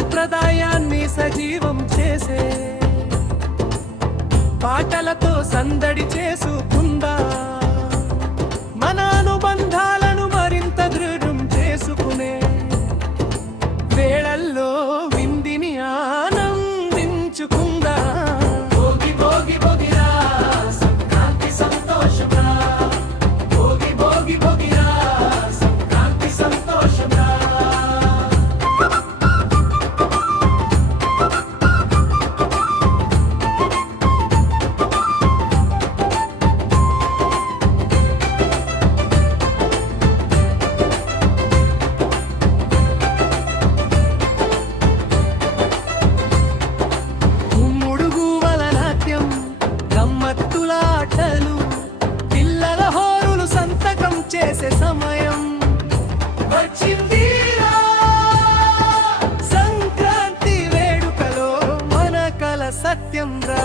సంప్రదాయాన్ని సజీవం చేసే పాటలతో సందడి చేసుకుందా మన అనుబంధాలను మరింత దృఢం చేసుకునే వేళల్లో విందిని ఆనందించుకుందా భోగి భోగి భోగిరా సంక్రాంతి సంతోషంరా భోగి భోగి భోగిరా సంక్రాంతి సంతోషంరా పిల్లల హోరులు సంతకం చేసే సమయం వచ్చిందిరా సంక్రాంతి వేడుకలో మన కల సత్యం రా